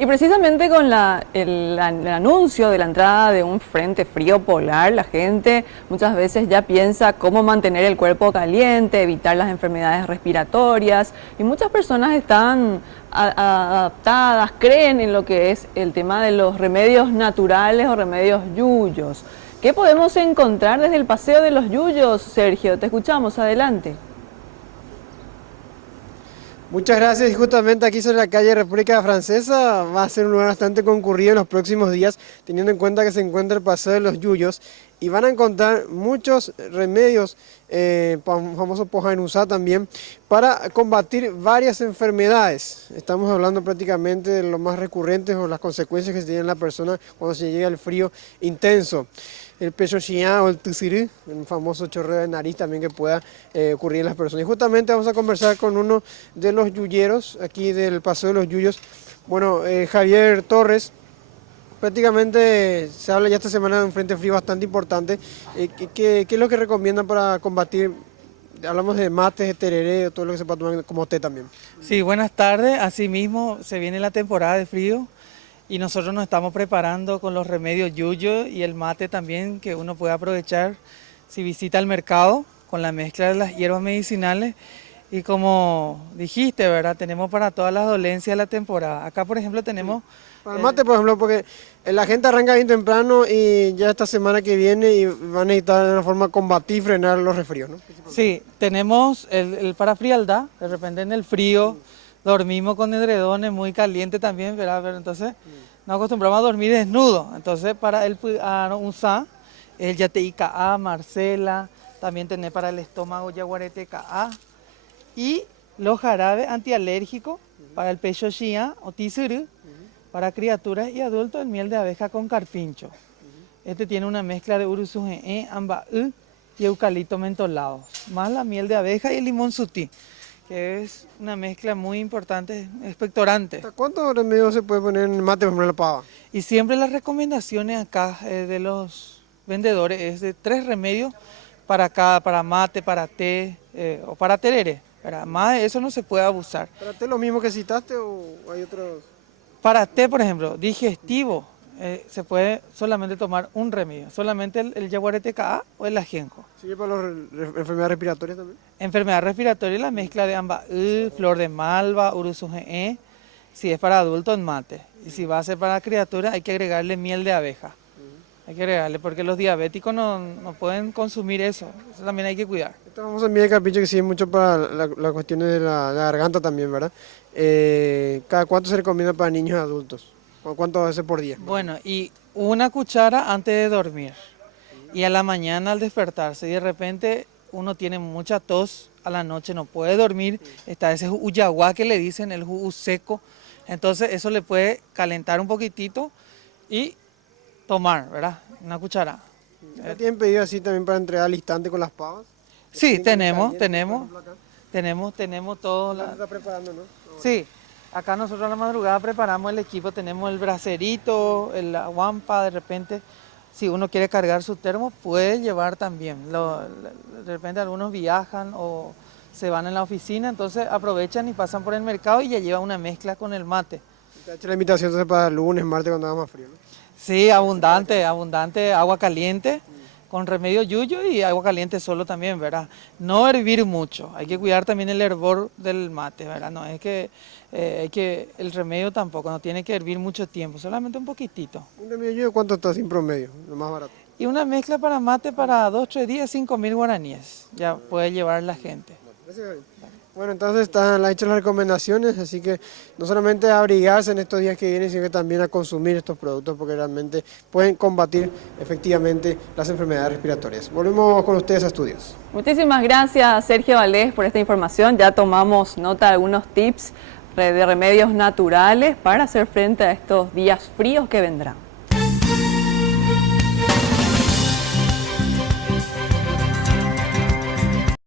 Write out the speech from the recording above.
Y precisamente con el anuncio de la entrada de un frente frío polar, la gente muchas veces ya piensa cómo mantener el cuerpo caliente, evitar las enfermedades respiratorias, y muchas personas están adaptadas, creen en lo que es el tema de los remedios naturales o remedios yuyos. ¿Qué podemos encontrar desde el Paseo de los Yuyos, Sergio? Te escuchamos, adelante. Muchas gracias. Y justamente aquí sobre la calle República Francesa va a ser un lugar bastante concurrido en los próximos días, teniendo en cuenta que se encuentra el Paseo de los Yuyos y van a encontrar muchos remedios, famoso Pojanusá también, para combatir varias enfermedades. Estamos hablando prácticamente de lo más recurrentes o las consecuencias que se tiene en la persona cuando se llega el frío intenso. El pecho chiá o el tusirú, un famoso chorreo de nariz también que pueda ocurrir en las personas. Y justamente vamos a conversar con uno de los yuyeros aquí del Paseo de los Yuyos, bueno, Javier Torres. Prácticamente se habla ya esta semana de un frente frío bastante importante. ¿Qué es lo que recomiendan para combatir? Hablamos de mates, de tereré, de todo lo que se puede tomar como té también. Sí, buenas tardes. Asimismo, se viene la temporada de frío y nosotros nos estamos preparando con los remedios yuyo y el mate también, que uno puede aprovechar si visita el mercado con la mezcla de las hierbas medicinales. Y como dijiste, ¿verdad? Tenemos para todas las dolencias de la temporada. Acá, por ejemplo, tenemos... Para el mate, por ejemplo, porque la gente arranca bien temprano y ya esta semana que viene y van a necesitar de una forma combatir y frenar los resfríos, ¿no? Sí, tenemos el para frialdad, de repente en el frío dormimos con edredones muy calientes también, ¿verdad? Pero entonces nos acostumbramos a dormir desnudos. Entonces para el usar el yateíca A, Marcela, también tener para el estómago yaguareteca A y los jarabes antialérgicos para el pecho chía o tisuru, para criaturas y adultos el miel de abeja con carpincho. Este tiene una mezcla de urusuje, ambaú y eucalipto mentolado, más la miel de abeja y el limón sutí, que es una mezcla muy importante, expectorante. ¿Cuántos remedios se puede poner en el mate, por ejemplo, la pava? Y siempre las recomendaciones acá de los vendedores es de 3 remedios para cada, para mate, para té o para tereré. Más de eso no se puede abusar. ¿Para té lo mismo que citaste o hay otros? Para té, por ejemplo, digestivo, se puede solamente tomar un remedio, solamente el yaguareteca A o el ajenjo. ¿Sigue para las enfermedades respiratorias también? Enfermedad respiratoria, la mezcla de ambaú, flor de malva, urusuje, si es para adultos en mate. Y si va a ser para criaturas hay que agregarle miel de abeja. Hay que agregarle porque los diabéticos no pueden consumir eso también hay que cuidar. Esta famosa miel de carpincho que sirve mucho para las cuestiones de la garganta también, ¿verdad? ¿Cada cuánto se recomienda para niños y adultos? ¿Cuántas veces por día? Bueno, y una cuchara antes de dormir y a la mañana al despertarse y de repente uno tiene mucha tos, a la noche no puede dormir, está ese uyaguá que le dicen, el jugo seco, entonces eso le puede calentar un poquitito y tomar, ¿verdad? Una cuchara. ¿Ya tienen pedido así también para entregar al instante con las pavas? Sí, tenemos todo. ¿Se está preparando, no? Sí, acá nosotros a la madrugada preparamos el equipo, tenemos el bracerito, la guampa, de repente, si uno quiere cargar su termo, puede llevar también. De repente algunos viajan o se van en la oficina, entonces aprovechan y pasan por el mercado y ya llevan una mezcla con el mate. Te ha hecho la invitación entonces para el lunes, martes, cuando haga más frío, ¿no? Sí, abundante agua caliente con remedio yuyo y agua caliente solo también, ¿verdad? No hervir mucho, hay que cuidar también el hervor del mate, ¿verdad? No es que, el remedio tampoco, no tiene que hervir mucho tiempo, solamente un poquitito. ¿Un remedio yuyo cuánto está sin promedio? Lo más barato. Y una mezcla para mate para 2 o 3 días, 5.000 guaraníes, ya puede llevar la gente. Gracias, Gaby. Bueno, entonces están hechas las recomendaciones, así que no solamente a abrigarse en estos días que vienen, sino que también a consumir estos productos porque realmente pueden combatir efectivamente las enfermedades respiratorias. Volvemos con ustedes a estudios. Muchísimas gracias, Sergio Valdés, por esta información. Ya tomamos nota de algunos tips de remedios naturales para hacer frente a estos días fríos que vendrán.